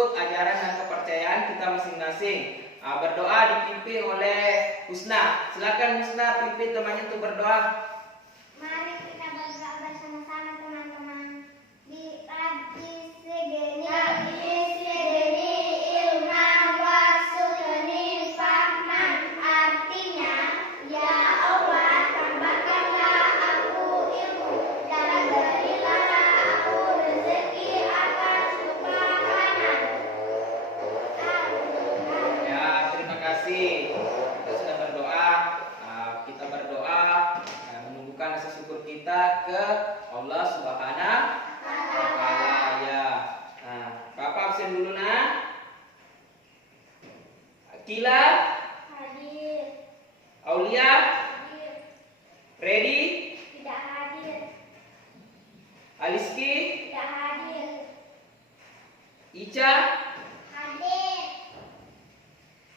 menurut ajaran dan kepercayaan kita masing-masing. Berdoa dipimpin oleh Husna. Silakan Husna pimpin temannya untuk berdoa. Mari kita berdoa bersama-sama teman-teman. Di Rabbi Sideni ilman warzuqni fahman. Artinya, ya Allah, tambahkanlah aku ilmu dan berilah aku rezeki akan suka kanan. Ya, terima kasih. Kita sudah berdoa. Kita berdoa menumbuhkan rasa syukur kita ke Allah Subhanahu wa Ta'ala. Ya. Bapak absen dulu nak. Kila, Hadir. Aulia, Hadir. Ready, Tidak hadir. Aliski, Tidak hadir. Ica, Hadir.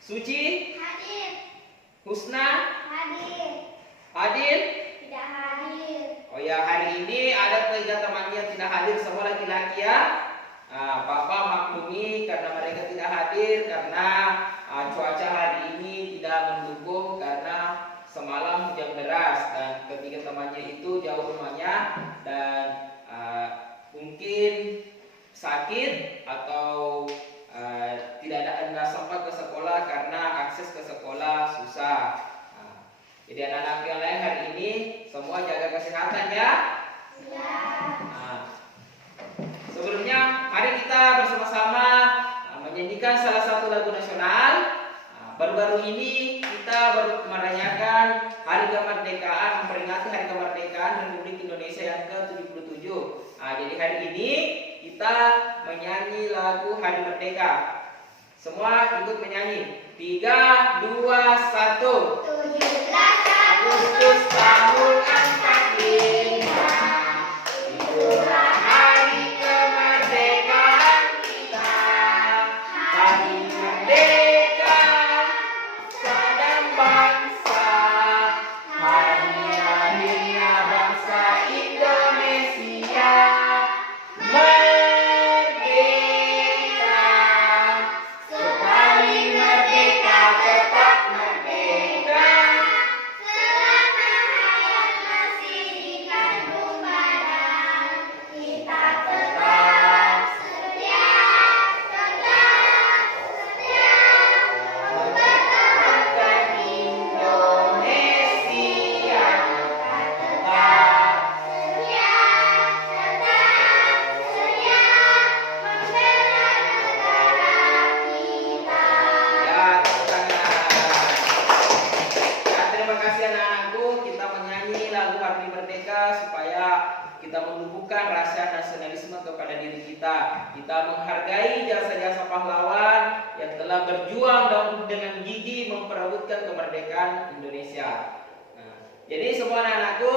Suci, Hadir. Husna, Hadir. Adil. Tidak hadir. Oh ya, hari ini ada 3 teman yang tidak hadir, semua laki-laki ya. Bapak maklumi karena mereka tidak hadir karena cuaca hari ini tidak mendukung karena semalam hujan deras dan ketiga temannya itu jauh rumahnya dan mungkin sakit atau tidak ada sempat ke sekolah karena akses ke sekolah susah. Jadi anak-anak yang lain hari ini semua jaga kesehatan ya. Ya. Sebelumnya mari kita bersama-sama menyanyikan salah satu lagu nasional. Baru-baru ini kita baru merayakan Hari Kemerdekaan, memperingati Hari Kemerdekaan Republik Indonesia yang ke-77. Jadi hari ini kita menyanyi lagu Hari Merdeka. Semua ikut menyanyi. 3, 2, 1. 17 Agustus tahun 45. Itulah hari kemerdekaan kita. Hari merdeka sadang bangsa. Hari lahirnya bangsa Indonesia. Merdeka. Sekali merdeka tetap merdeka. selama hayat masih dikandung badan, kita tetap setia mempertahankan Indonesia tetap setia membela negara kita. ya, tepuk tangan. Ya, terima kasih anak-anakku. Kita menyanyi lagu Hari Merdeka supaya kita menumbuhkan rasa nasionalisme kepada diri kita. Kita menghargai jasa-jasa pahlawan yang telah berjuang dan dengan gigih memperebutkan kemerdekaan Indonesia. Jadi semua anak-anakku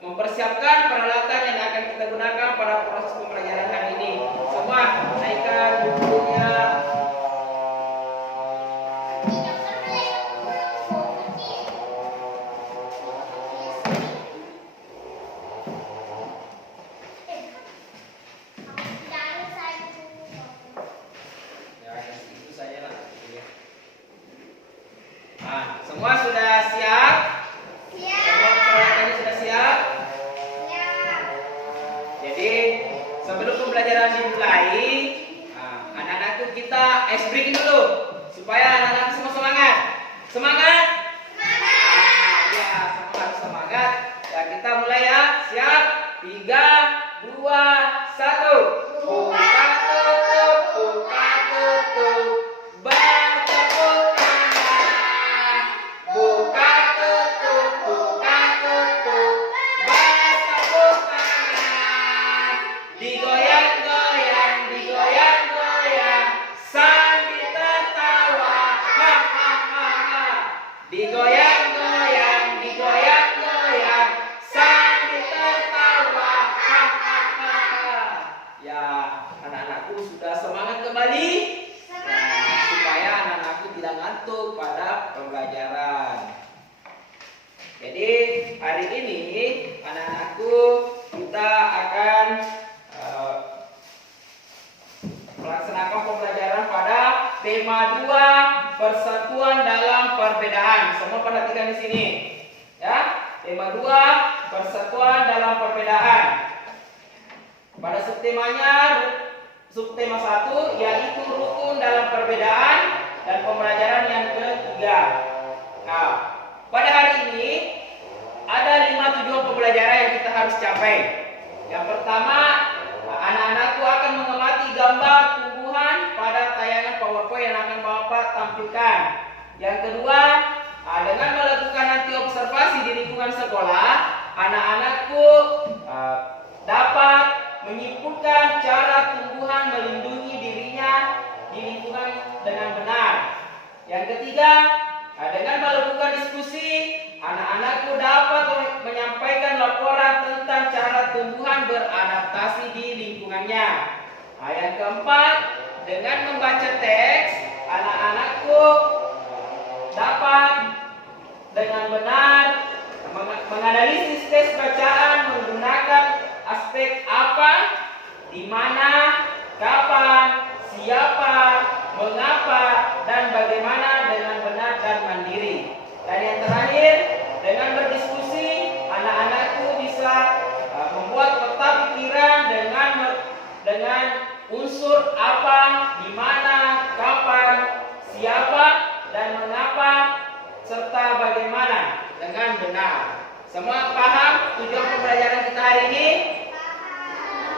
mempersiapkan peralatan yang akan kita gunakan pada proses pembelajaran hari ini. Semua naikkan bukunya. Ya, itu saja lah. Semua sudah siap? Semua peralatannya sudah siap? Jadi sebelum pembelajaran dimulai, anak-anakku kita ice breaking dulu supaya anak-anak semua semangat. Semangat? Ya, semua harus semangat. Ya, kita mulai ya. Siap? 3, 2, 1. Buka tutup, buka tutup. Bertepuk tangan. Buka tutup, buka tutup. Bertepuk tangan. Digoyang-goyang, digoyang-goyang sambil tertawa. Ha ha ha ha. Digoyang-goyang, digoyang-goyang sambil tertawa. Ha ha ha ha. Ya, anak-anakku sudah semangat kembali? Supaya anak-anakku tidak ngantuk pada pembelajaran. Jadi hari ini anak-anakku kita akan Melaksanakan pembelajaran pada tema 2, persatuan dalam perbedaan. Semua perhatikan di sini. Ya, tema 2, persatuan dalam perbedaan. Pada subtemanya, subtema 1 yaitu rukun dalam perbedaan dan pembelajaran yang ketiga. Nah, pada hari ini ada 5 tujuan pembelajaran yang kita harus capai. Yang pertama, anak-anakku akan mengamati gambar tumbuhan pada tayangan PowerPoint yang akan Bapak tampilkan. Yang kedua, dengan melakukan nanti observasi di lingkungan sekolah, anak-anakku dapat menyimpulkan cara tumbuhan melindungi dirinya di lingkungan dengan benar. Yang ketiga, dengan melakukan diskusi, anak-anakku dapat menyampaikan laporan tentang cara tumbuhan beradaptasi di lingkungannya. Yang keempat, dengan membaca teks, anak-anakku dapat dengan benar menganalisis teks bacaan menggunakan aspek apa, di mana, kapan, siapa, mengapa, dan bagaimana dengan benar dan mandiri. Dan yang terakhir, dengan berdiskusi, anak-anakku bisa membuat peta pikiran dengan unsur apa, di mana, kapan, siapa, dan mengapa, serta bagaimana dengan benar. Semua paham tujuan pembelajaran kita hari ini?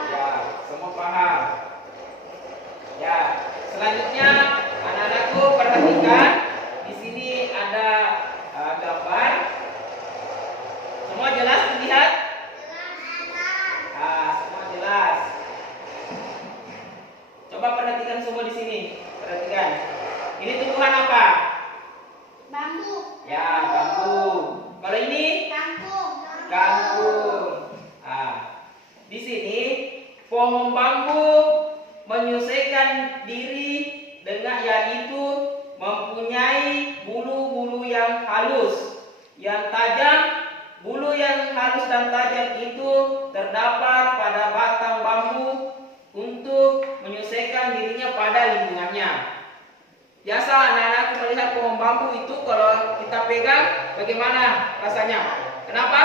Ya, semua paham. Ya, selanjutnya anak-anakku perhatikan. Di sini ada gambar. Semua jelas dilihat? Semua jelas. Coba perhatikan semua di sini. Perhatikan. Ini tumbuhan apa? Bambu. Ya, bambu. Kalau ini? Kangkung. Kangkung. Di sini pohon bambu menyelesaikan diri dengan yaitu mempunyai bulu-bulu yang halus, yang tajam. Bulu yang halus dan tajam itu terdapat pada batang bambu untuk menyelesaikan dirinya pada lingkungannya. Biasa anak-anak melihat pohon bambu itu kalau kita pegang bagaimana rasanya? Kenapa?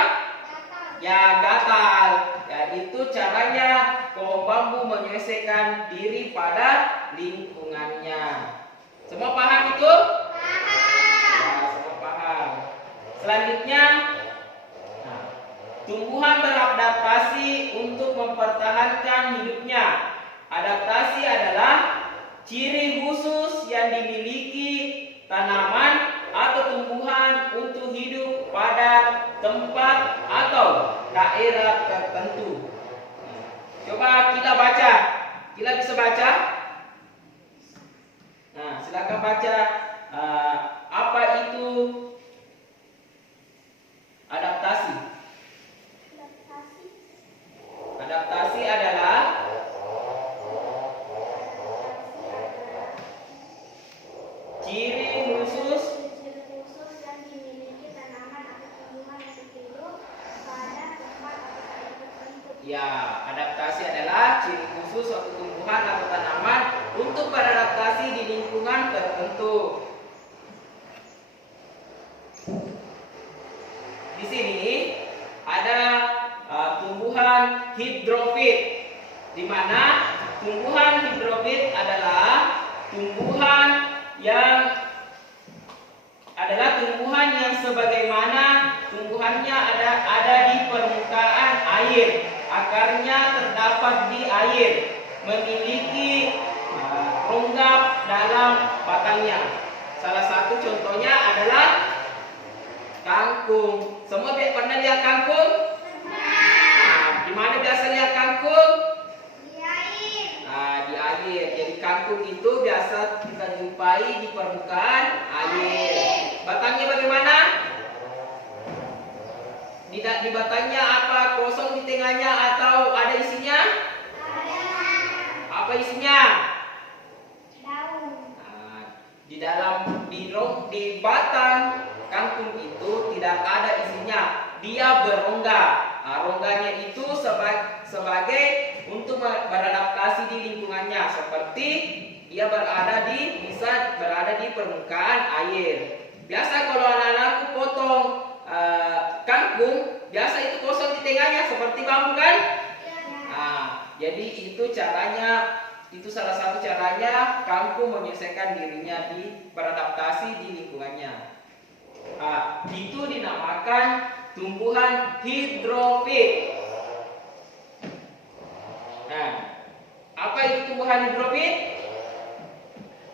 Ya, gatal. Ya, itu caranya pohon bambu menyelesaikan diri pada lingkungannya. Semua paham itu? Ya, semua paham. Selanjutnya, tumbuhan beradaptasi untuk mempertahankan hidupnya. Adaptasi adalah ciri khusus yang dimiliki tanaman atau tumbuhan untuk hidup pada tempat atau daerah tertentu. Coba kita baca. Kita bisa baca? Nah, silakan baca apa itu adaptasi. Adaptasi adalah ciri khusus yang dimiliki tanaman atau tumbuhan untuk hidup pada tempat atau daerah tertentu. Ya, adaptasi adalah ciri khusus suatu tumbuhan atau tanaman untuk beradaptasi di lingkungan tertentu. Di sini ada tumbuhan hidrofit, di mana tumbuhan hidrofit adalah tumbuhan yang sebagaimana tumbuhannya ada di permukaan air, akarnya terdapat di air, memiliki rongga dalam batangnya. Salah satu contohnya adalah kangkung. Semua pernah lihat kangkung? Di mana biasa lihat kangkung? Di air. Di air. Jadi kangkung itu biasa kita jumpai di permukaan air. Batangnya bagaimana? Di batangnya apa? Kosong di tengahnya atau ada isinya? Ada. Apa isinya? Daun. Di dalam di batang kangkung itu tidak ada isinya. Dia berongga. Rongganya itu sebagai untuk beradaptasi di lingkungannya, seperti dia bisa berada di permukaan air. Biasa kalau anak-anakku potong kangkung, biasa itu kosong di tengahnya seperti bambu kan? Jadi itu caranya, itu salah satu caranya kangkung menyelesaikan dirinya beradaptasi di lingkungannya. Itu dinamakan tumbuhan hidrofit. Apa itu tumbuhan hidrofit?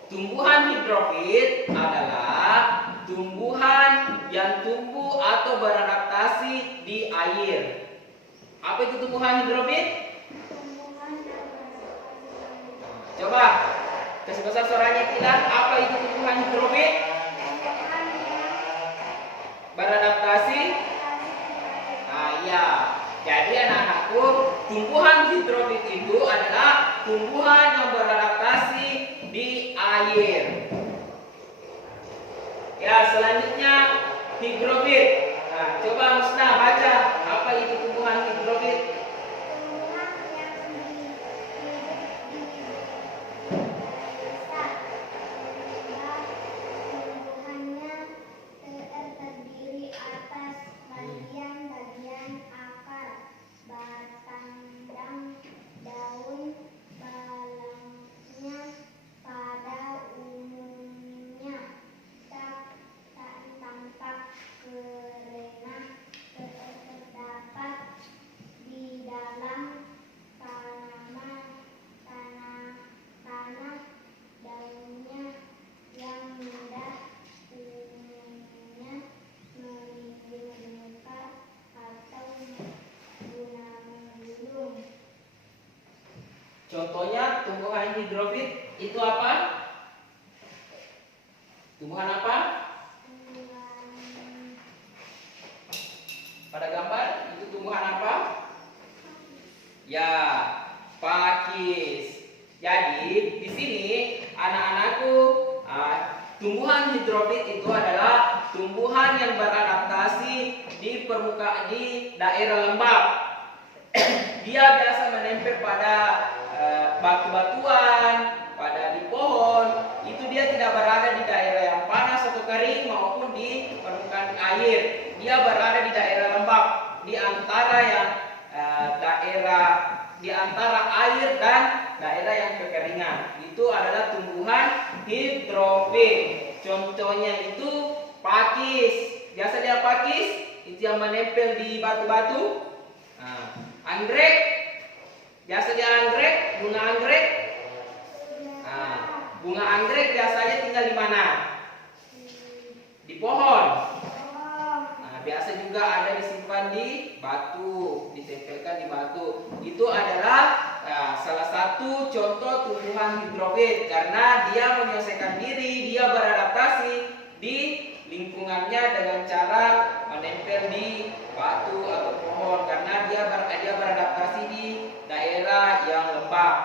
Tumbuhan hidrofit adalah tumbuhan yang tumbuh atau beradaptasi di air. Apa itu tumbuhan hidrofit? Coba kasih besar suaranya kita. Apa itu tumbuhan hidrofit? Beradaptasi. Ya. Jadi anak-anakku, tumbuhan hidrofit itu adalah tumbuhan yang beradaptasi di air. Ya, selanjutnya higrofit. Coba Musna baca apa itu tumbuhan higrofit. Terdiri atas bagian-bagian akar, batang, daun, balangnya pada umumnya tak tampak karena terdapat di dalam tanah. Daunnya yang mudah umumnya memiliki mekar atau guna menggulung. Contohnya tumbuhan hidrofit itu apa? Tumbuhan apa? Pada gambar itu tumbuhan apa? Ya, pakis. Jadi di sini anak-anakku, tumbuhan hidrofit itu adalah tumbuhan yang beradaptasi di daerah lembab. Dia biasa menempel pada batu-batuan, di pohon. Itu dia tidak berada di daerah yang panas atau kering maupun di permukaan air. Dia berada di daerah lembab, di antara air dan daerah yang kekeringan. Itu adalah tumbuhan hidrofit. Contohnya itu pakis. Biasa dia pakis, itu yang menempel di batu-batu. Anggrek, biasa dia anggrek, bunga anggrek. Bunga anggrek biasanya tinggal di mana? Di pohon. Biasa juga ada disimpan di batu, ditempelkan di batu. Itu adalah salah satu contoh tumbuhan hidrofit karena dia menyelesaikan diri, dia beradaptasi di lingkungannya dengan cara menempel di batu atau pohon karena dia beradaptasi di daerah yang lembab.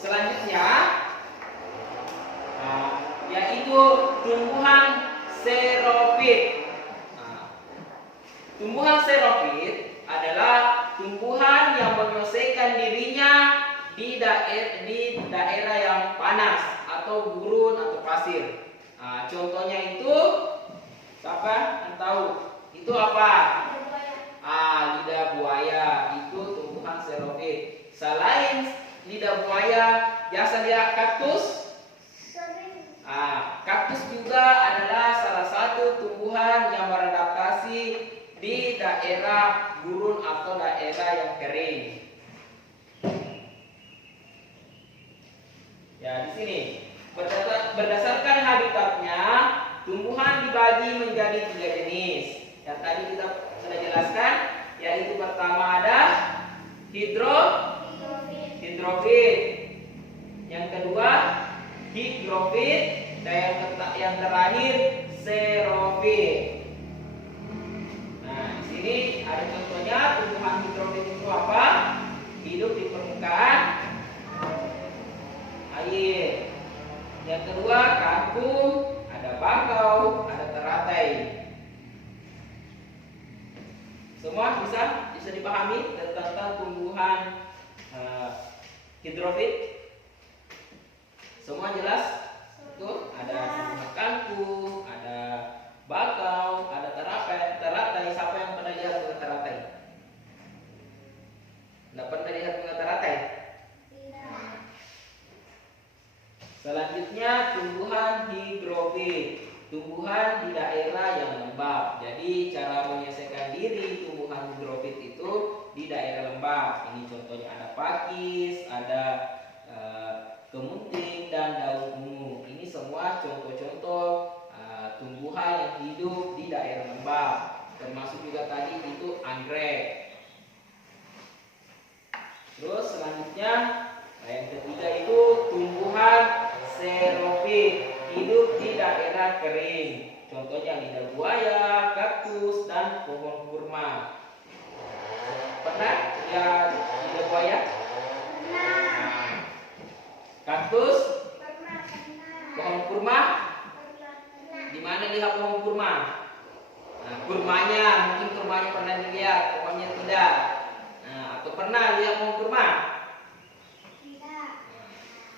Selanjutnya yaitu tumbuhan xerofit. Tumbuhan xerofit adalah tumbuhan yang menyelesaikan dirinya di daerah yang panas atau gurun atau pasir. Contohnya itu siapa yang tahu? Itu apa? Lidah buaya. Itu tumbuhan xerofit. Selain lidah buaya, biasa dia kaktus. Kaktus juga adalah salah satu tumbuhan yang beradaptasi di daerah gurun atau daerah yang kering. Ya, di sini berdasarkan habitatnya, tumbuhan dibagi menjadi 3 jenis. Yang tadi kita sudah jelaskan, yaitu pertama ada hidrofit. Yang kedua higrofit dan yang terakhir xerofit. Di sini ada contohnya tumbuhan hidrofit itu apa? Hidup di permukaan air. Yang kedua kangkung, ada bakau, ada teratai. Semua bisa dipahami tentang tumbuhan hidrofit? Semua jelas? Itu ada tumbuhan kangkung, ada bakau, ada teratai. Teratai, siapa yang pernah lihat bunga teratai? Tidak pernah lihat bunga teratai? Selanjutnya tumbuhan higrofit, tumbuhan di daerah yang lembab. Jadi cara menyelesaikan diri tumbuhan higrofit itu di daerah lembab. Ini contohnya ada pakis, ada kemunting dan daun ungu. Ini semua contoh-contoh tumbuhan yang hidup di daerah lembab. Termasuk juga tadi itu anggrek. Terus selanjutnya yang ketiga itu tumbuhan xeropit, hidup di daerah kering. Contohnya lidah buaya, kaktus, dan pohon kurma. Pernah lihat lidah buaya? Pernah. Kaktus? Pernah. Pohon kurma? Pernah. Di mana lihat pohon kurma? Nah, kurmanya, mungkin kurmanya pernah dilihat, pokoknya tidak. Nah, atau pernah lihat pohon kurma? Tidak.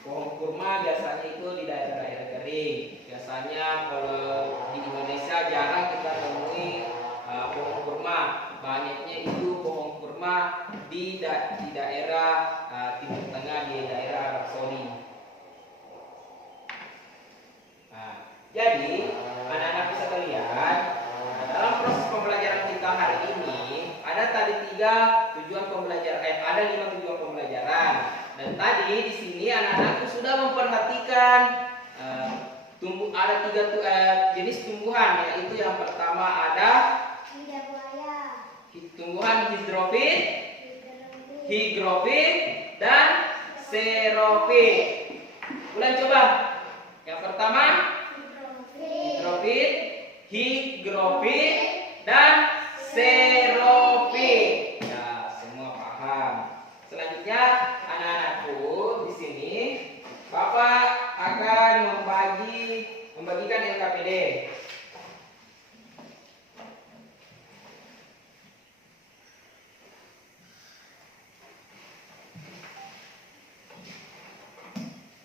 Pohon kurma biasanya itu di daerah-daerah kering. Biasanya kalau di Indonesia jarang kita temui pohon kurma. Banyaknya itu pohon kurma di daerah Timur Tengah, di daerah Arab Saudi. Nah, jadi anak-anak sekalian, dalam proses pembelajaran kita hari ini ada tadi 5 tujuan pembelajaran. Dan tadi di sini anak-anakku sudah memperhatikan ada 3 jenis tumbuhan, yaitu yang pertama ada Lidah buaya. tumbuhan hidrofit, higrofit, dan xeropit. Ulang coba. Yang pertama hidrofit, higrofit, dan xeropit. Ya, semua paham. Selanjutnya anak-anakku di sini Bapak akan membagikan LKPD.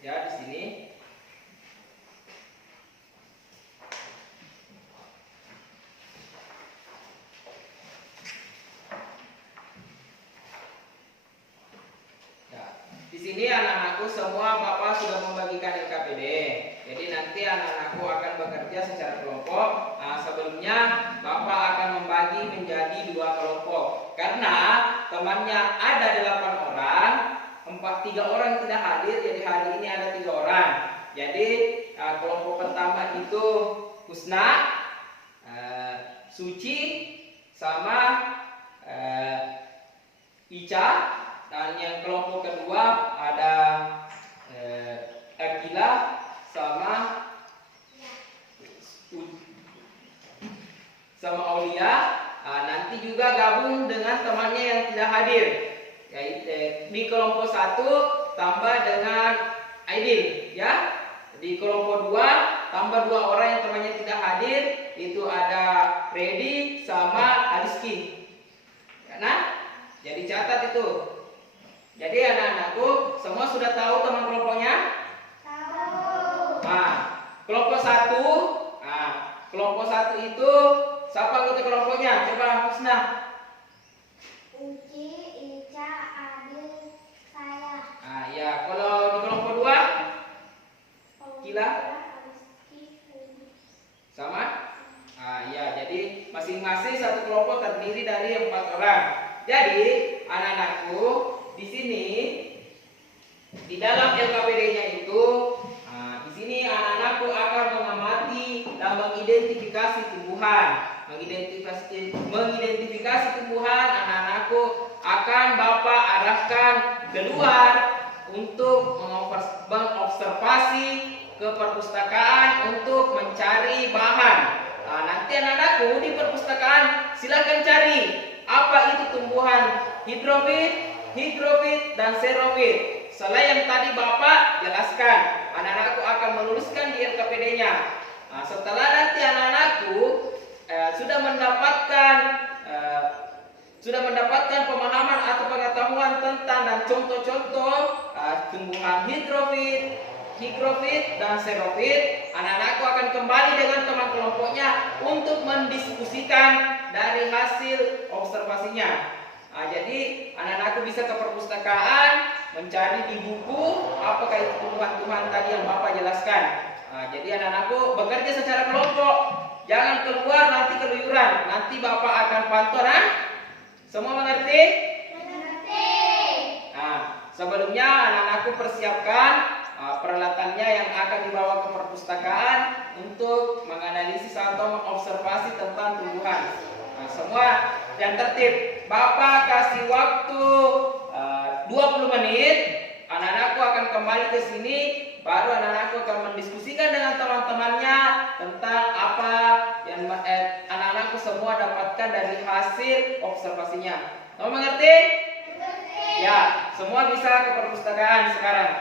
Ya, di sini. Ya, di sini anak-anakku semua Bapak sudah membagikan LKPD. Jadi nanti anak-anakku akan bekerja secara kelompok. Nah, sebelumnya Bapak akan membagi menjadi 2 kelompok. Karena temannya ada 8 orang, 3 orang tidak hadir, jadi hari ini ada 3 orang. Jadi kelompok pertama itu Husna, Suci, sama Ica. Dan yang kelompok kedua ada Akila sama Aulia. Nanti juga gabung dengan temannya yang tidak hadir. Yaitu di kelompok 1 tambah dengan Aidil, ya. Di kelompok 2 tambah 2 orang yang temannya tidak hadir, itu ada Freddy sama Aliski. Nah, jadi catat itu. Jadi anak-anakku semua sudah tahu teman kelompoknya? Tahu. Nah, kelompok 1, kelompok 1 itu siapa anggota kelompoknya? Coba Husna. Uci, Ica, Adil, saya. Ya, kalau di kelompok 2 Kila sama? Ya, jadi masing-masing satu kelompok terdiri dari 4 orang. Jadi, anak-anakku di sini di dalam LKPD-nya itu, di sini anak-anakku akan mengamati dan mengidentifikasi tumbuhan. Mengidentifikasi tumbuhan, anak-anakku akan Bapak arahkan keluar untuk mengobservasi ke perpustakaan untuk mencari bahan. Nanti anak-anakku di perpustakaan silakan cari apa itu tumbuhan hidrofit, higrofit, dan xeropit. Selain yang tadi Bapak jelaskan, anak-anakku akan menuliskan di LKPD-nya. Setelah nanti anak-anakku sudah mendapatkan sudah mendapatkan pemahaman atau pengetahuan tentang dan contoh-contoh tumbuhan hidrofit, higrofit, dan xerofit, anak-anakku akan kembali dengan teman kelompoknya untuk mendiskusikan dari hasil observasinya. Jadi anak-anakku bisa ke perpustakaan mencari di buku apakah itu tumbuhan-tumbuhan tadi yang Bapak jelaskan. Jadi anak-anakku bekerja secara kelompok, jangan keluar nanti keluyuran, nanti Bapak akan pantau. Semua mengerti? Mengerti. Sebelumnya anak-anakku persiapkan peralatannya yang akan dibawa ke perpustakaan untuk menganalisis atau mengobservasi tentang tumbuhan. Semua yang tertib. Bapak kasih waktu 20 menit. Anak-anakku akan kembali ke sini. Baru anak-anakku akan mendiskusikan dengan teman-temannya tentang apa yang anak-anakku semua dapatkan dari hasil observasinya. Kamu mengerti? Mengerti. Ya, semua bisa ke perpustakaan sekarang.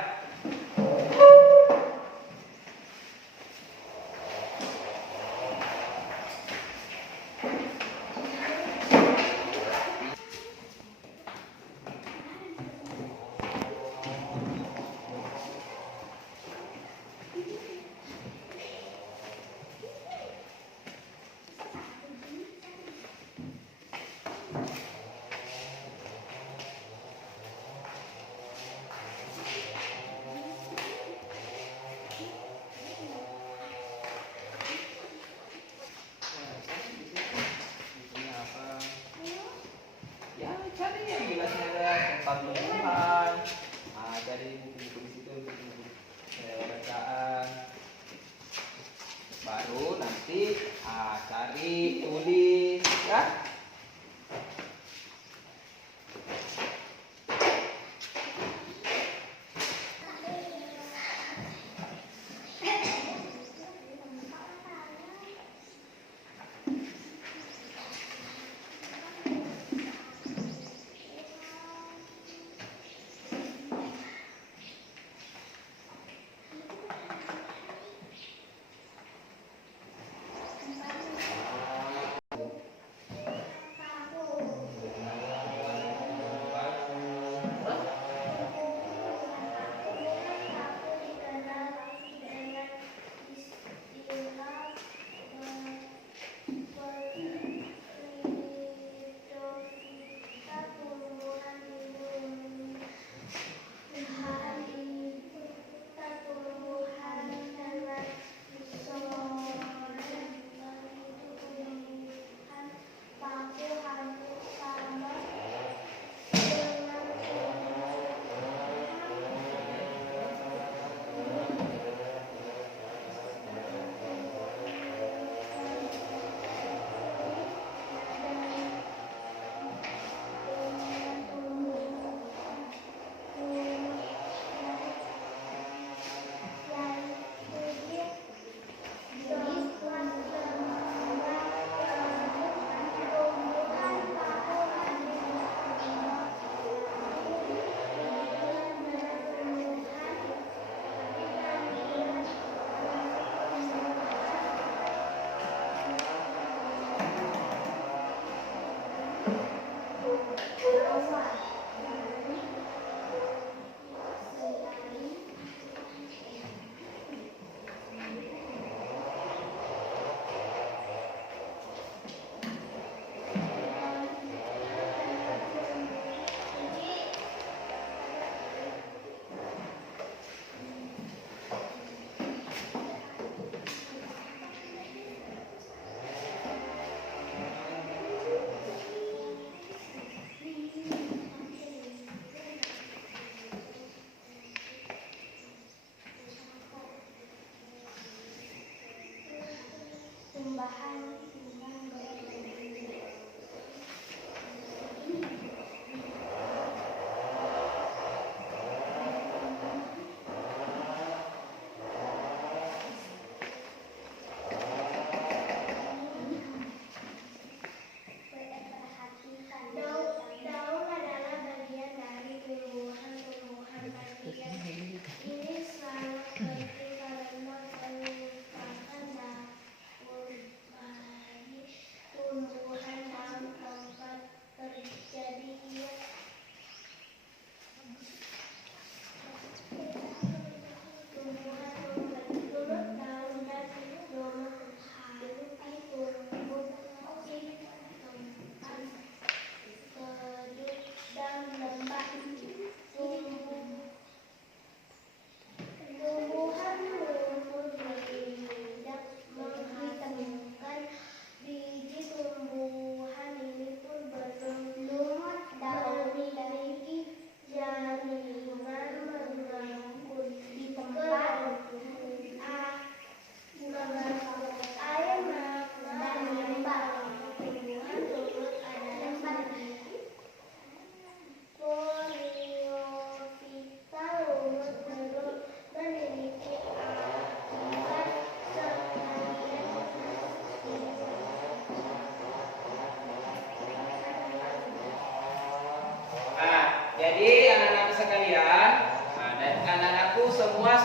Cari yang jelasnya ada tentang tumbuhan, cari buku-buku di situ, buku-buku bacaan. Baru nanti cari tulis, ya.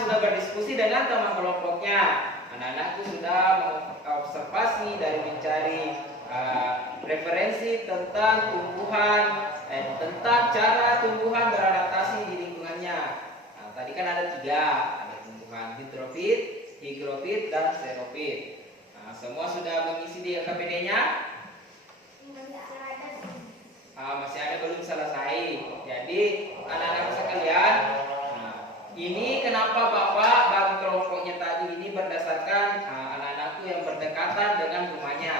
sudah berdiskusi dengan teman kelompoknya. Anak-anakku sudah mengobservasi dari mencari referensi tentang tentang cara tumbuhan beradaptasi di lingkungannya. Nah, tadi kan ada 3, ada tumbuhan hidrofit, higrofit, dan xerofit. Nah, semua sudah mengisi di LKPD-nya? Masih ada belum selesai. Jadi anak-anak sekalian, ini kenapa Bapak bagi kelompoknya tadi ini berdasarkan anak-anakku yang berdekatan dengan rumahnya.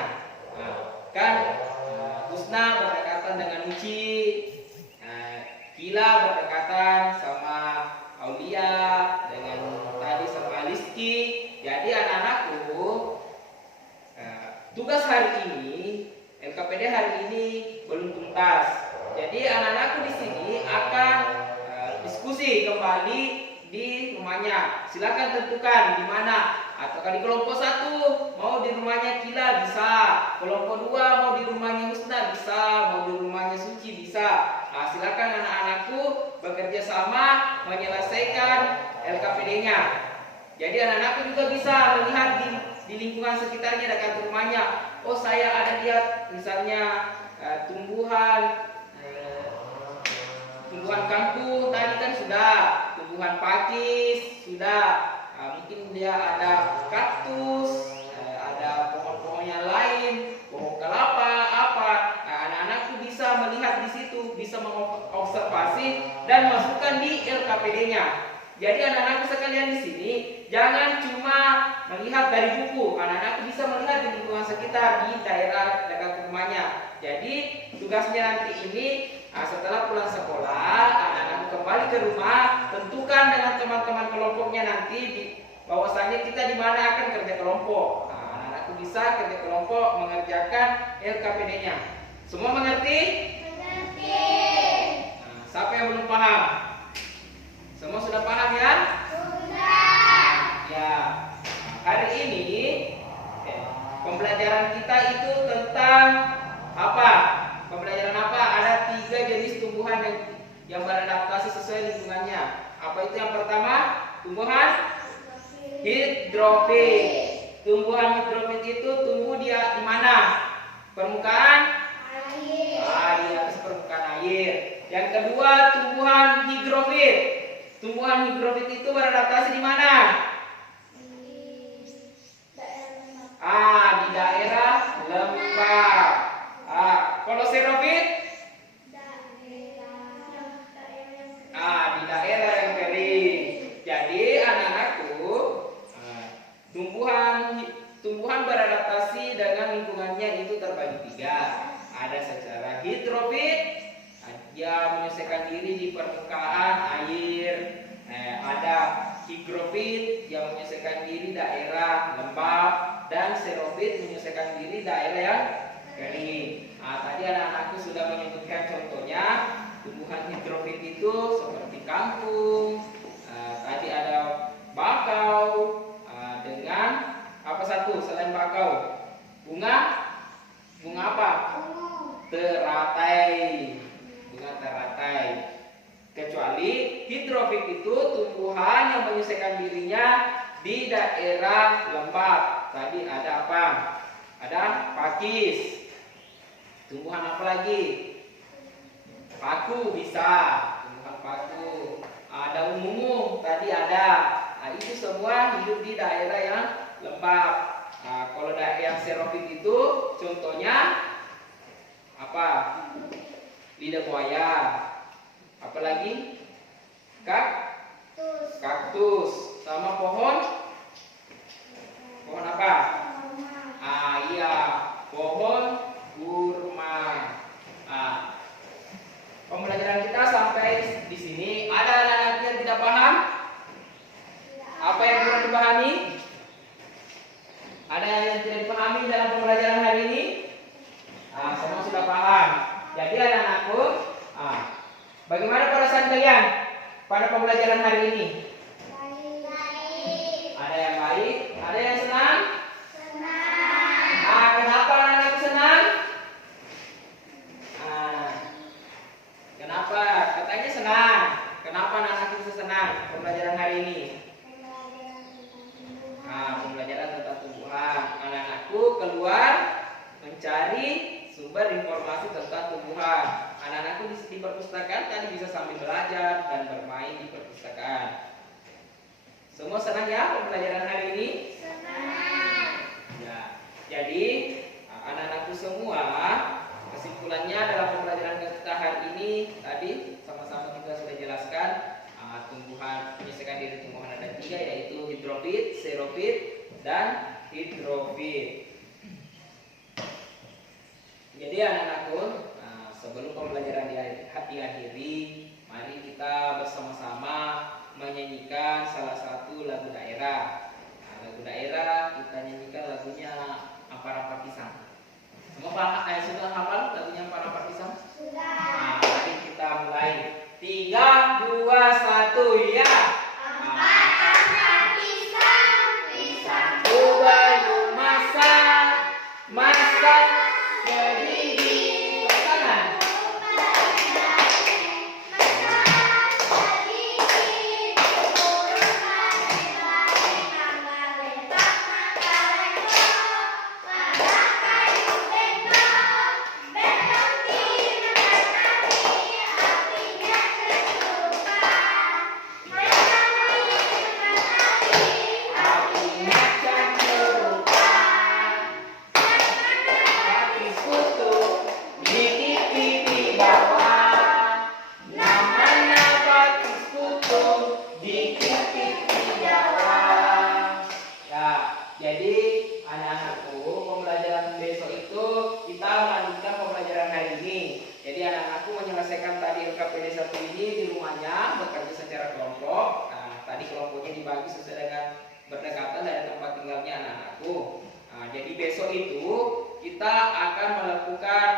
Husna berdekatan dengan Uci, Gila berdekatan sama Aulia, dengan tadi sama Aliski. Jadi anak-anakku, tugas hari ini, LKPD hari ini belum tuntas. Jadi anak-anakku di sini akan diskusi kembali di rumahnya. Silakan tentukan di mana. Atau di kelompok 1 mau di rumahnya Kila bisa, kelompok 2 mau di rumahnya Husna bisa, mau di rumahnya Suci bisa. Silakan anak-anakku bekerja sama menyelesaikan LKPD-nya. Jadi anak-anakku juga bisa melihat di lingkungan sekitarnya dekat rumahnya. Oh, saya ada lihat misalnya tumbuhan kangkung tadi kan sudah, tumbuhan pakis sudah, mungkin dia ada kaktus, ada pohon-pohon yang lain, pohon kelapa apa. Anak-anakku bisa melihat di situ, bisa mengobservasi dan masukkan di LKPD-nya. Jadi anak-anakku sekalian di sini jangan cuma melihat dari buku, anak-anakku bisa melihat di lingkungan sekitar, di daerah dekat rumahnya. Jadi tugasnya nanti ini setelah pulang sekolah, anak-anak kembali ke rumah, tentukan dengan teman-teman kelompoknya nanti bahwasanya kita di mana akan kerja kelompok. Anak-anakku bisa kerja kelompok mengerjakan LKPD-nya. Semua mengerti? Mengerti. Siapa yang belum paham? Semua sudah paham ya? Sudah. Ya. Hari ini pembelajaran kita itu tentang apa? Pembelajaran apa? Ada 3 jenis tumbuhan yang beradaptasi sesuai lingkungannya. Apa itu yang pertama? Tumbuhan hidrofit. Tumbuhan hidrofit itu tumbuh di mana? Permukaan air. Di atas permukaan air. Yang kedua, tumbuhan higrofit. Tumbuhan higrofit itu beradaptasi di mana? Di daerah lembab. Kalau xerofit? Di daerah yang kering. Jadi anak-anakku, tumbuhan beradaptasi dengan lingkungannya itu terbagi 3. Ada secara hidrofit, dia menyelesaikan diri di permukaan air. Ada higrofit yang menyelesaikan diri daerah lembab, dan xerofit menyelesaikan diri daerah yang kering. Tadi anak-anakku sudah menyebutkan contohnya. Tumbuhan hidrofit itu seperti kangkung, tadi ada bakau, dengan apa satu selain bakau? Bunga apa? Teratai. Bunga teratai. Kecuali hidrofit itu tumbuhan yang menyelesaikan dirinya di daerah lembab. Tadi ada apa? Ada pakis. Tumbuhan apa lagi? Paku bisa. Tumbuhan paku. Ada ungu tadi ada. Itu semua hidup di daerah yang lembab. Kalau daerah yang xerofit itu contohnya apa? Lidah buaya. Apalagi? Kaktus. Sama pohon apa? Iya, pohon kurma. Pembelajaran kita sampai di sini. Ada anak-anak yang tidak paham? Apa yang kurang dipahami? Ada yang tidak dipahami dalam pembelajaran hari ini? Semua sudah paham. Jadi anak-anakku, bagaimana perasaan kalian pada pembelajaran hari ini? Ada yang baik, ada yang senang? Kenapa anak-anak senang? Kenapa? Katanya senang. Kenapa anak-anak bisa senang pembelajaran hari ini? pembelajaran hari ini? Senang. Ya. Jadi anak-anakku semua, kesimpulannya dalam pembelajaran kita hari ini tadi sama-sama kita sudah jelaskan tumbuhan menyesuaikan diri tumbuhan ada 3, yaitu hidrofit, xerofit, dan hidrofit. Jadi anak-anakku, sebelum pembelajaran diakhiri, mari kita bersama-sama menyanyikan salah satu lagu daerah. Lagu daerah kita nyanyikan lagunya Ampar-Ampar Pisang. Semua sudah hafal lagunya Ampar-Ampar Pisang? Sudah. Mari kita mulai. 3, 2, 1, ya. Ampar-ampar pisang, Pisangku belum masak, masak sedikit. Tepuk tangan. Menyelesaikan tadi LKPD 1 ini di rumahnya bekerja secara kelompok. Tadi kelompoknya dibagi sesuai dengan berdekatan dari tempat tinggalnya anak-anakku. Jadi besok itu kita akan melakukan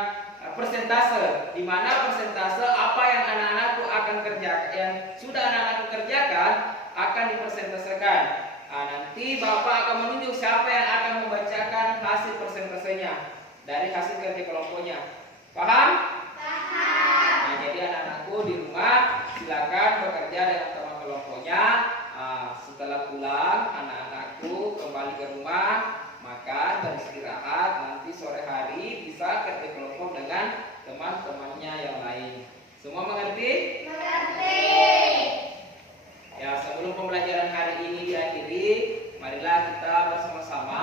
persentase, di mana persentase apa yang anak-anakku akan kerjakan, yang sudah anak-anakku kerjakan akan dipersentasekan. Nanti Bapak akan menunjuk siapa yang akan membacakan hasil persentasenya dari hasil kerja kelompoknya. Paham? Jadi anak-anakku di rumah silakan bekerja dengan teman kelompoknya. Setelah pulang anak-anakku kembali ke rumah, makan dan istirahat. Nanti sore hari bisa kerja kelompok dengan teman-temannya yang lain. Semua mengerti? mengerti. Ya, sebelum pembelajaran hari ini diakhiri, marilah kita bersama-sama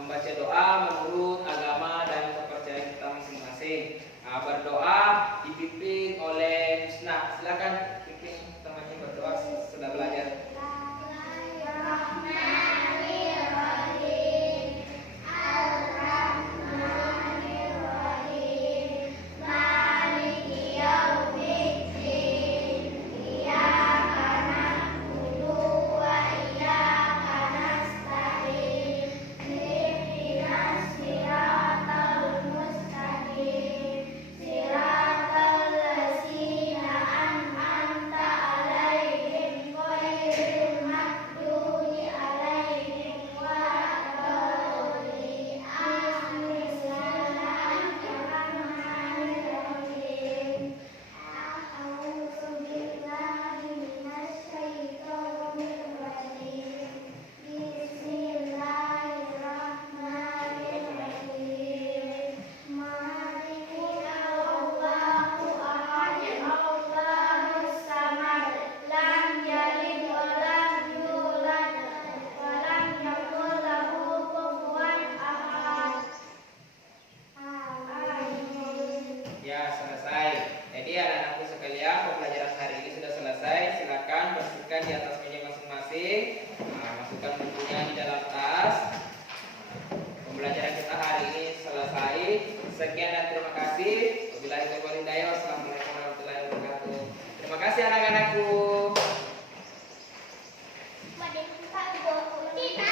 membaca doa menurut agama dan kepercayaan kita masing-masing. Berdoa dipimpin oleh Husna. Silakan pimpin temannya berdoa sudah belajar. Ya, selesai. Jadi anak-anakku sekalian, pembelajaran hari ini sudah selesai. Silakan bersihkan di atas meja masing-masing. Masukkan buku